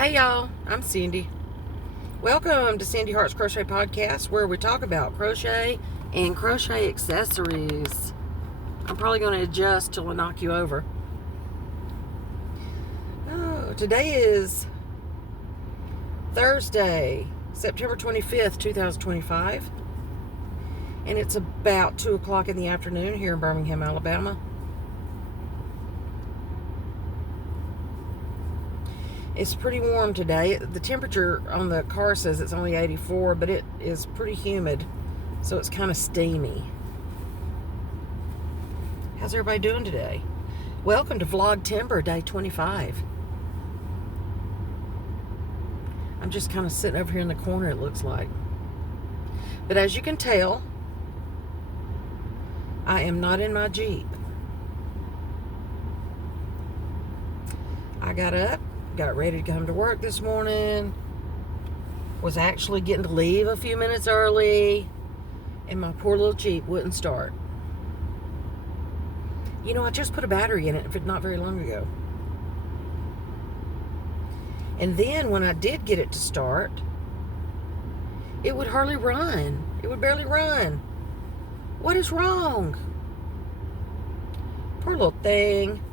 Hey y'all, I'm Cindy. Welcome to Cindy Hart's Crochet Podcast, where we talk about crochet and crochet accessories. I'm probably going to adjust till I knock you over. Today is Thursday, September 25th, 2025. And it's about 2 o'clock in the afternoon here in Birmingham, Alabama. It's pretty warm today. The temperature on the car says it's only 84, but it is pretty humid, so it's kind of steamy. How's everybody doing today? Welcome to Vlogtember, day 25. I'm just kind of sitting over here in the corner, it looks like. But as you can tell, I am not in my Jeep. I got up, got ready to come to work this morning, was actually getting to leave a few minutes early, and my poor little Jeep wouldn't start. You know, I just put a battery in it not very long ago. And then when I did get it to start, it would hardly run. It would barely run. What is wrong? Poor little thing.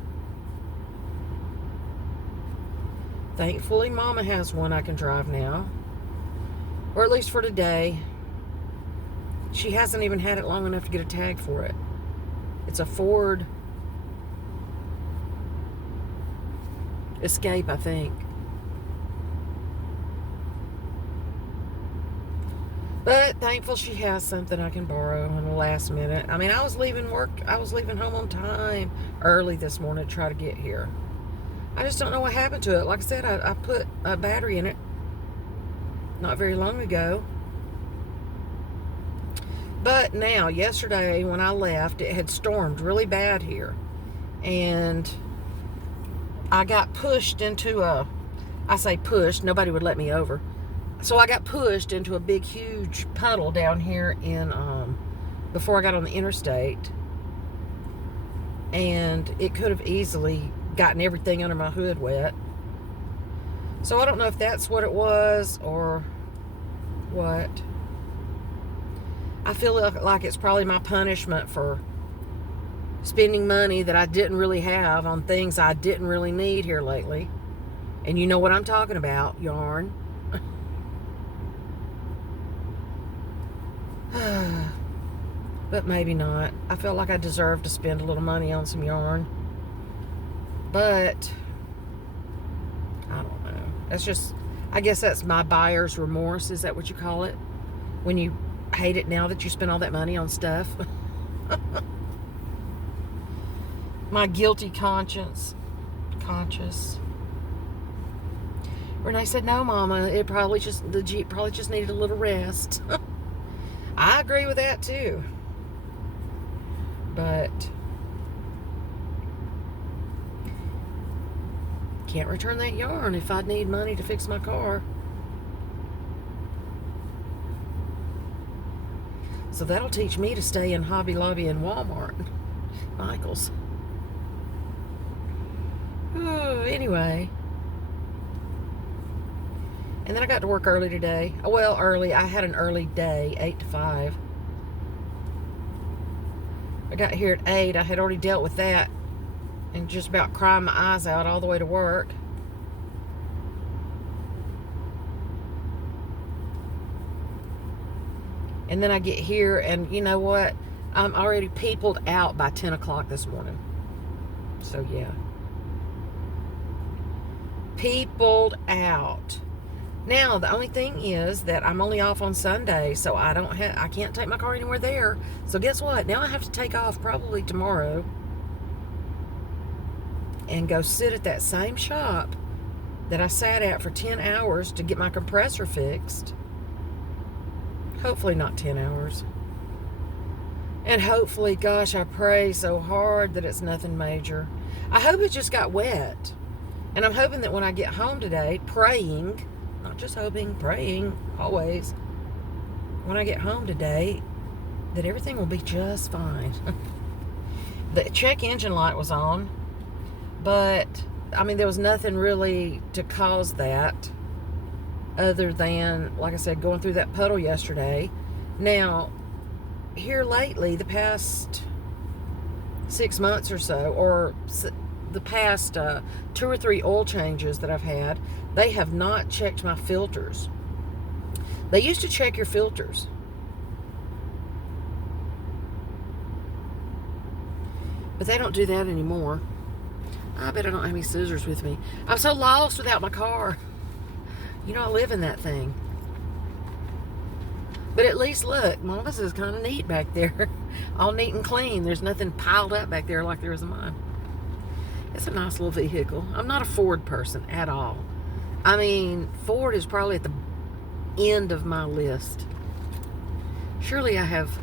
Thankfully, Mama has one I can drive now. Or at least for today. She hasn't even had it long enough to get a tag for it. It's a Ford Escape, I think. But thankful she has something I can borrow in the last minute. I mean, I was leaving home on time early this morning to try to get here. I just don't know what happened to it. Like I said, I put a battery in it not very long ago. But now, yesterday when I left, it had stormed really bad here. And I got pushed into I say pushed, nobody would let me over. So I got pushed into a big, huge puddle down here before I got on the interstate. And it could have easily gotten everything under my hood wet. So I don't know if that's what it was or what. I feel like it's probably my punishment for spending money that I didn't really have on things I didn't really need here lately. And you know what I'm talking about, yarn. But maybe not. I felt like I deserved to spend a little money on some yarn. But I don't know. That's just, I guess that's my buyer's remorse. Is that what you call it? When you hate it now that you spent all that money on stuff. My guilty conscience. Renee said, no, Mama, the Jeep probably just needed a little rest. I agree with that too. But can't return that yarn if I need money to fix my car. So that'll teach me to stay in Hobby Lobby and Walmart. Michael's. Oh, anyway. And then I got to work early today. Well, early. I had an early day, 8 to 5. I got here at 8. I had already dealt with that and just about crying my eyes out all the way to work. And then I get here, and you know what? I'm already peopled out by 10 o'clock this morning. So, yeah. Peopled out. Now, the only thing is that I'm only off on Sunday, so I can't take my car anywhere there. So guess what? Now I have to take off probably tomorrow and go sit at that same shop that I sat at for 10 hours to get my compressor fixed. Hopefully not 10 hours. And hopefully, gosh, I pray so hard that it's nothing major. I hope it just got wet. And I'm hoping that when I get home today, praying, not just hoping, praying, always, when I get home today, that everything will be just fine. The check engine light was on, but I mean, there was nothing really to cause that other than, like I said, going through that puddle yesterday. Now, here lately, the past 6 months or so, or the past 2 or 3 oil changes that I've had, they have not checked my filters. They used to check your filters. But they don't do that anymore. I bet I don't have any scissors with me. I'm so lost without my car. You know, I live in that thing. But at least, look, Mama's is kind of neat back there. All neat and clean. There's nothing piled up back there like there is in mine. It's a nice little vehicle. I'm not a Ford person at all. I mean, Ford is probably at the end of my list. Surely I have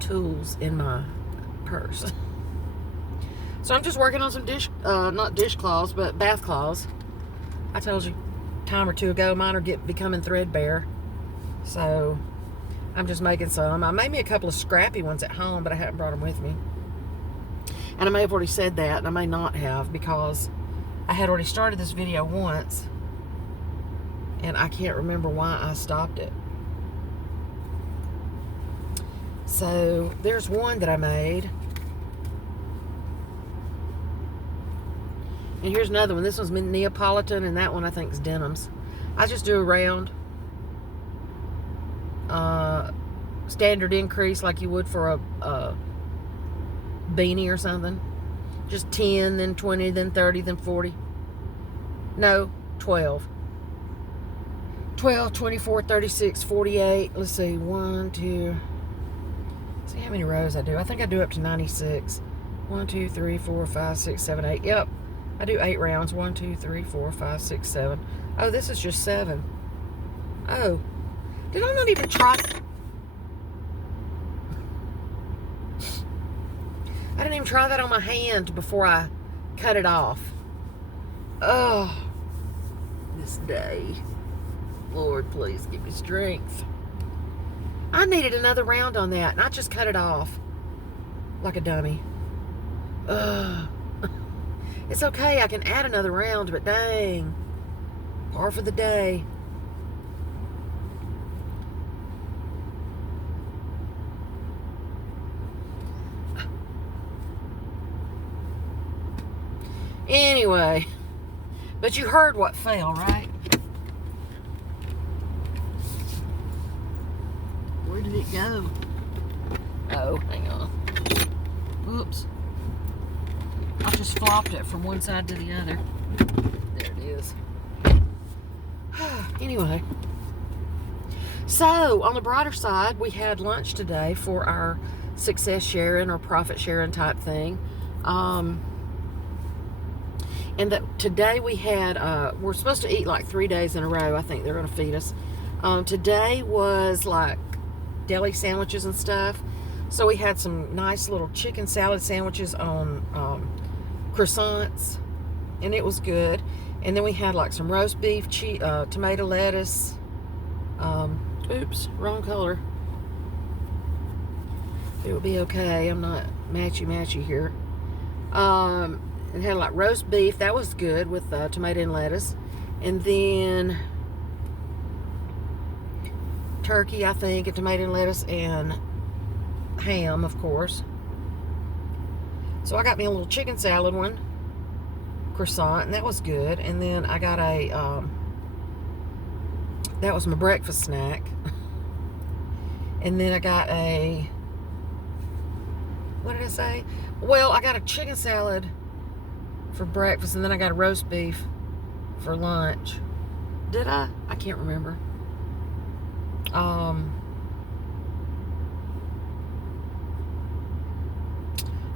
tools in my purse. So I'm just working on some not dishcloths, but bath cloths. I told you a time or two ago, mine are becoming threadbare. So I'm just making some. I made me a couple of scrappy ones at home, but I haven't brought them with me. And I may have already said that, and I may not have, because I had already started this video once, and I can't remember why I stopped it. So there's one that I made. And here's another one. This one's Neapolitan, and that one I think is denims. I just do a round standard increase like you would for a beanie or something. Just 10, then 20, then 30, then 40. No, 12. 12, 24, 36, 48. Let's see, 1, 2. See how many rows I do. I think I do up to 96. 1, 2, 3, 4, 5, 6, 7, 8. Yep. I do 8 rounds. 1, 2, 3, 4, 5, 6, 7. Oh, this is just 7. Oh. Did I not even try? I didn't even try that on my hand before I cut it off. Oh. This day. Lord, please give me strength. I needed another round on that, and I just cut it off like a dummy. Ugh. It's okay, I can add another round, but dang. Par for the day. Anyway, but you heard what fell, right? Where did it go? Oh, hang on. Oops. I just flopped it from one side to the other. There it is. Anyway. So, on the brighter side, we had lunch today for our success sharing or profit sharing type thing. And today we had, we're supposed to eat like 3 days in a row. I think they're going to feed us. Today was like deli sandwiches and stuff. So we had some nice little chicken salad sandwiches on croissants, and it was good. And then we had like some roast beef, tomato lettuce. Oops, wrong color. It will be okay. I'm not matchy here. It had like roast beef. That was good with tomato and lettuce. And then turkey, I think, and tomato and lettuce, and ham, of course. So I got me a little chicken salad one, croissant, and that was good. And then I got a, that was my breakfast snack. And then I got a, what did I say? Well, I got a chicken salad for breakfast, and then I got a roast beef for lunch. Did I? I can't remember.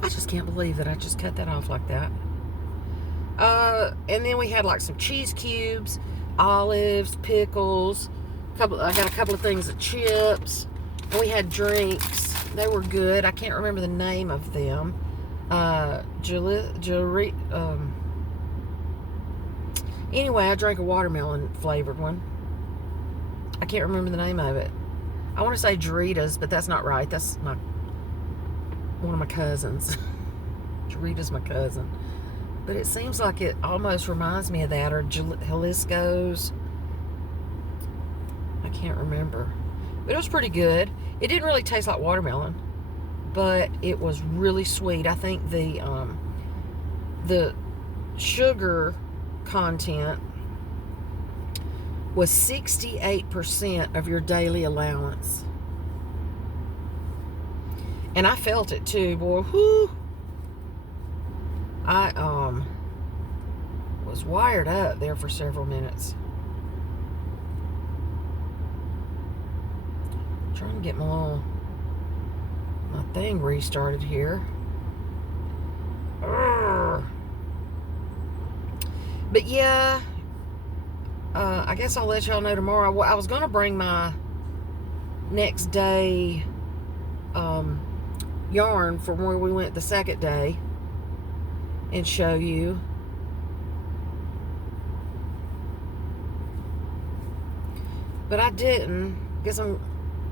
I just can't believe that I just cut that off like that. And then we had like some cheese cubes, olives, pickles, I got a couple of things of chips, and we had drinks. They were good. I can't remember the name of them. Anyway, I drank a watermelon flavored one. I can't remember the name of it. I want to say Doritos, but that's not right. That's one of my cousins. Doritos, my cousin. But it seems like it almost reminds me of that, or Jalisco's. I can't remember. But it was pretty good. It didn't really taste like watermelon, but it was really sweet. I think the sugar content was 68% of your daily allowance. And I felt it too, boy. Whoo! I was wired up there for several minutes. Trying to get my thing restarted here. Urgh. But yeah, I guess I'll let y'all know tomorrow. I was going to bring my next day yarn from where we went the second day and show you. But I didn't. Guess I'm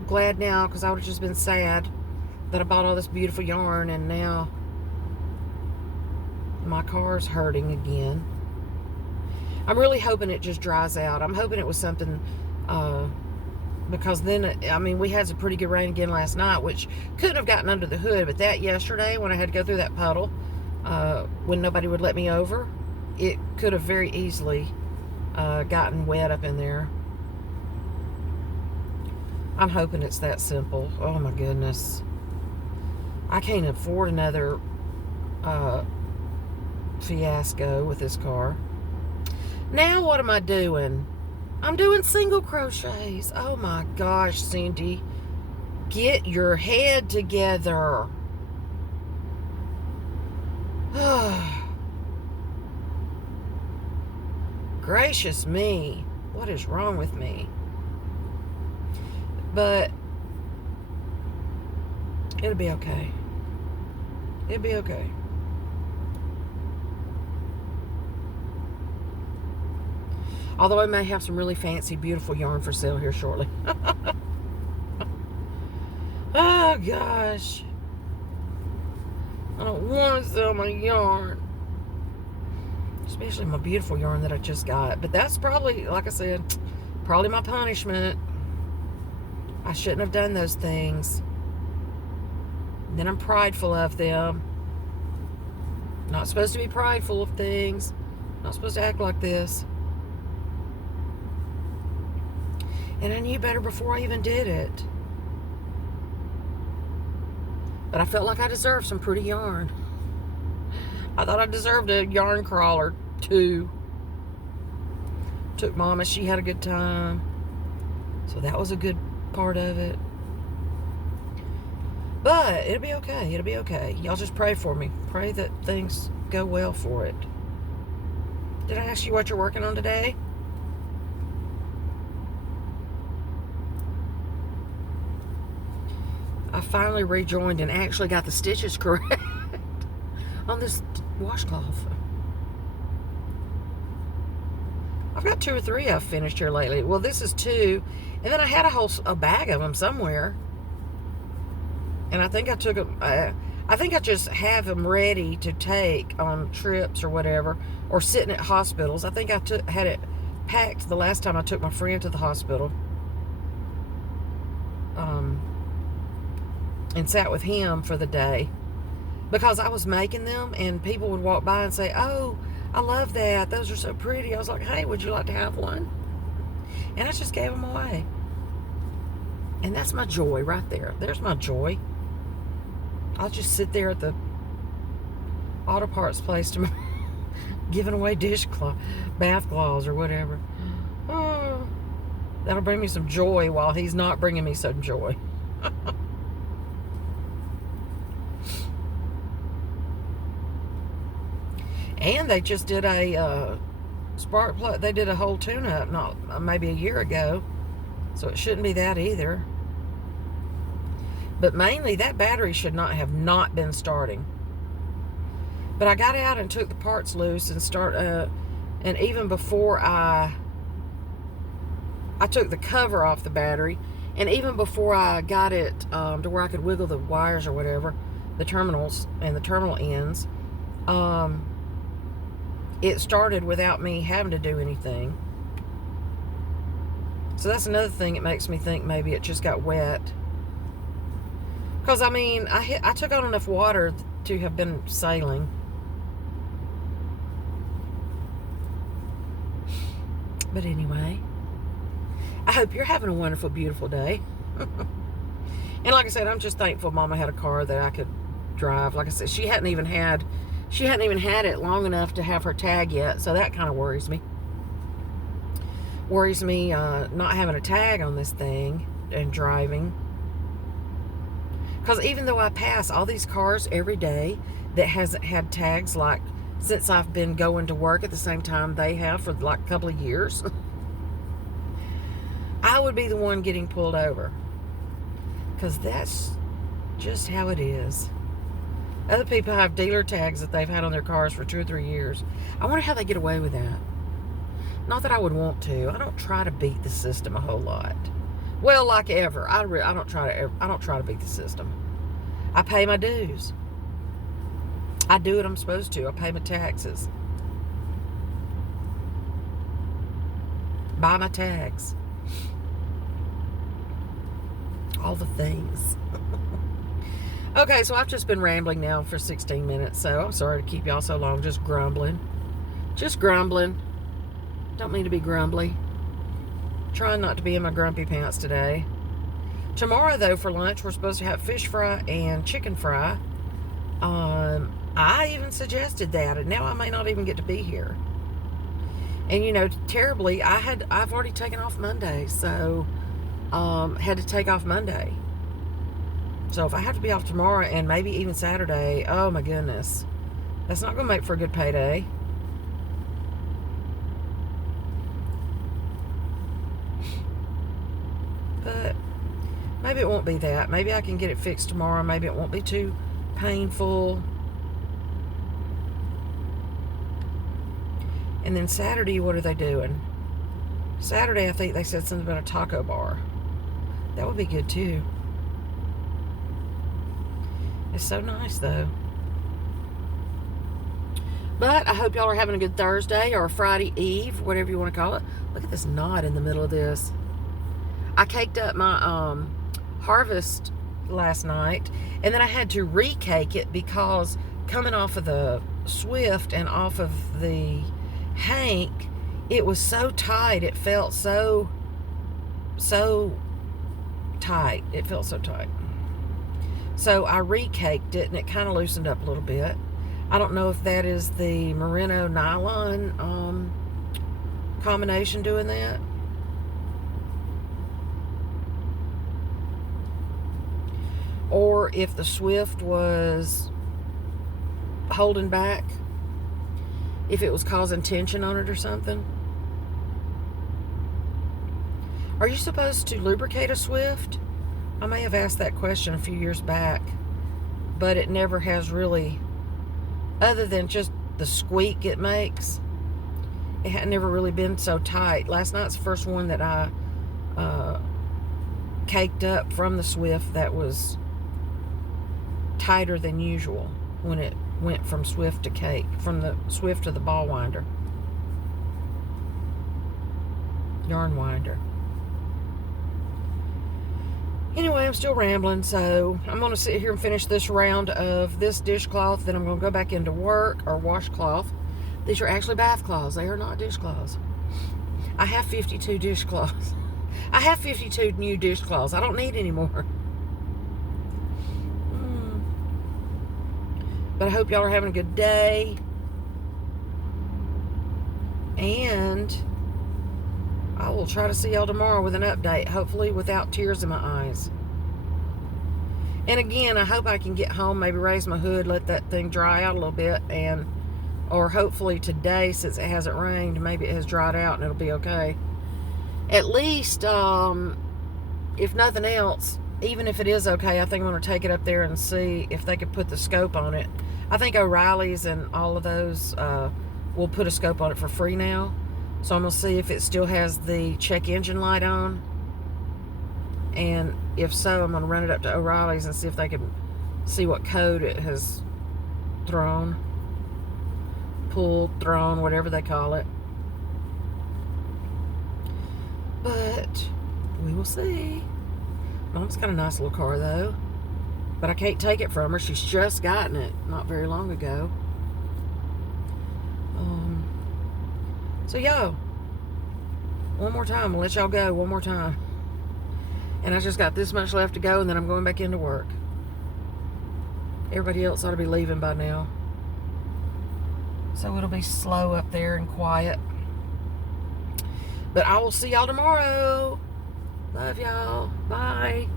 glad now, because I would have just been sad that I bought all this beautiful yarn and now my car's hurting again. I'm really hoping it just dries out. I'm hoping it was something, because then, I mean, we had some pretty good rain again last night, which couldn't have gotten under the hood, but that yesterday when I had to go through that puddle, when nobody would let me over, it could have very easily gotten wet up in there. I'm hoping it's that simple. Oh my goodness. I can't afford another fiasco with this car. Now what am I doing? I'm doing single crochets. Oh my gosh, Cindy. Get your head together. Gracious me. What is wrong with me? But it'll be okay. It'll be okay. Although I may have some really fancy, beautiful yarn for sale here shortly. Oh, gosh. I don't want to sell my yarn. Especially my beautiful yarn that I just got. But that's probably, like I said, probably my punishment. I shouldn't have done those things. Then I'm prideful of them. Not supposed to be prideful of things. Not supposed to act like this. And I knew better before I even did it. But I felt like I deserved some pretty yarn. I thought I deserved a yarn crawl or two. Took Mama, she had a good time. So that was a good part of it. But it'll be okay. It'll be okay. Y'all just pray for me. Pray that things go well for it. Did I ask you what you're working on today? I finally rejoined and actually got the stitches correct on this washcloth. I've got 2 or 3 I've finished here lately. Well, this is 2. And then I had a bag of them somewhere. And I think I took them, I think I just have them ready to take on trips or whatever, or sitting at hospitals. I think I had it packed the last time I took my friend to the hospital. And sat with him for the day. Because I was making them and people would walk by and say, "Oh, I love that. Those are so pretty." I was like, "Hey, would you like to have one?" And I just gave them away. And that's my joy right there. There's my joy. I'll just sit there at the auto parts place to giving away bath cloths or whatever. Oh, that'll bring me some joy while he's not bringing me some joy. And they just did a spark plug. They did a whole tune-up maybe a year ago. So it shouldn't be that either. But mainly that battery should not been starting. But I got out and took the parts loose and and even before I took the cover off the battery, and even before I got it to where I could wiggle the wires or whatever, the terminals and the terminal ends, it started without me having to do anything. So that's another thing. It makes me think maybe it just got wet. Because, I mean, I took on enough water to have been sailing. But anyway, I hope you're having a wonderful, beautiful day. And like I said, I'm just thankful Mama had a car that I could drive. Like I said, she hadn't even had it long enough to have her tag yet, so that kind of worries me. Worries me not having a tag on this thing and driving. Because even though I pass all these cars every day that hasn't had tags, like since I've been going to work at the same time they have for like a couple of years, I would be the one getting pulled over. Because that's just how it is. Other people have dealer tags that they've had on their cars for 2 or 3 years. I wonder how they get away with that. Not that I would want to. I don't try to beat the system a whole lot. Well, like ever. I don't try to beat the system. I pay my dues. I do what I'm supposed to. I pay my taxes. Buy my tags. All the things. Okay, so I've just been rambling now for 16 minutes, so I'm sorry to keep y'all so long, just grumbling. Just grumbling. Don't mean to be grumbly. Trying not to be in my grumpy pants today. Tomorrow, though, for lunch, we're supposed to have fish fry and chicken fry. I even suggested that, and now I may not even get to be here. And, you know, terribly, I've already taken off Monday, so had to take off Monday. So if I have to be off tomorrow and maybe even Saturday, oh my goodness, that's not going to make for a good payday. But maybe it won't be that. Maybe I can get it fixed tomorrow. Maybe it won't be too painful. And then Saturday, what are they doing? Saturday, I think they said something about a taco bar. That would be good too. It's so nice though. But I hope y'all are having a good Thursday or Friday Eve, whatever you want to call it. Look at this knot in the middle of this. I caked up my harvest last night, and then I had to re-cake it because coming off of the Swift and off of the Hank, it was so tight. It felt so tight. It felt so tight. So I re-caked it, and it kind of loosened up a little bit. I don't know if that is the merino nylon combination doing that. Or if the Swift was holding back. If it was causing tension on it or something. Are you supposed to lubricate a Swift? I may have asked that question a few years back, but it never has really, other than just the squeak it makes, it had never really been so tight. Last night's the first one that I caked up from the Swift that was tighter than usual when it went from Swift to cake, from the Swift to the ball winder, yarn winder. Anyway, I'm still rambling, so I'm going to sit here and finish this round of this dishcloth. Then I'm going to go back into work, or washcloth. These are actually bath cloths. They are not dishcloths. I have 52 dishcloths. I have 52 new dishcloths. I don't need any more. But I hope y'all are having a good day. And I will try to see y'all tomorrow with an update, hopefully without tears in my eyes. And again, I hope I can get home, maybe raise my hood, let that thing dry out a little bit, or hopefully today, since it hasn't rained, maybe it has dried out and it'll be okay. At least, if nothing else, even if it is okay, I think I'm going to take it up there and see if they could put the scope on it. I think O'Reilly's and all of those will put a scope on it for free now. So I'm going to see if it still has the check engine light on. And if so, I'm going to run it up to O'Reilly's and see if they can see what code it has thrown. pulled, thrown, whatever they call it. But we will see. Mom's got a nice little car, though. But I can't take it from her. She's just gotten it not very long ago. So, yo, one more time. I'll let y'all go one more time. And I just got this much left to go, and then I'm going back into work. Everybody else ought to be leaving by now. So it'll be slow up there and quiet. But I will see y'all tomorrow. Love y'all. Bye.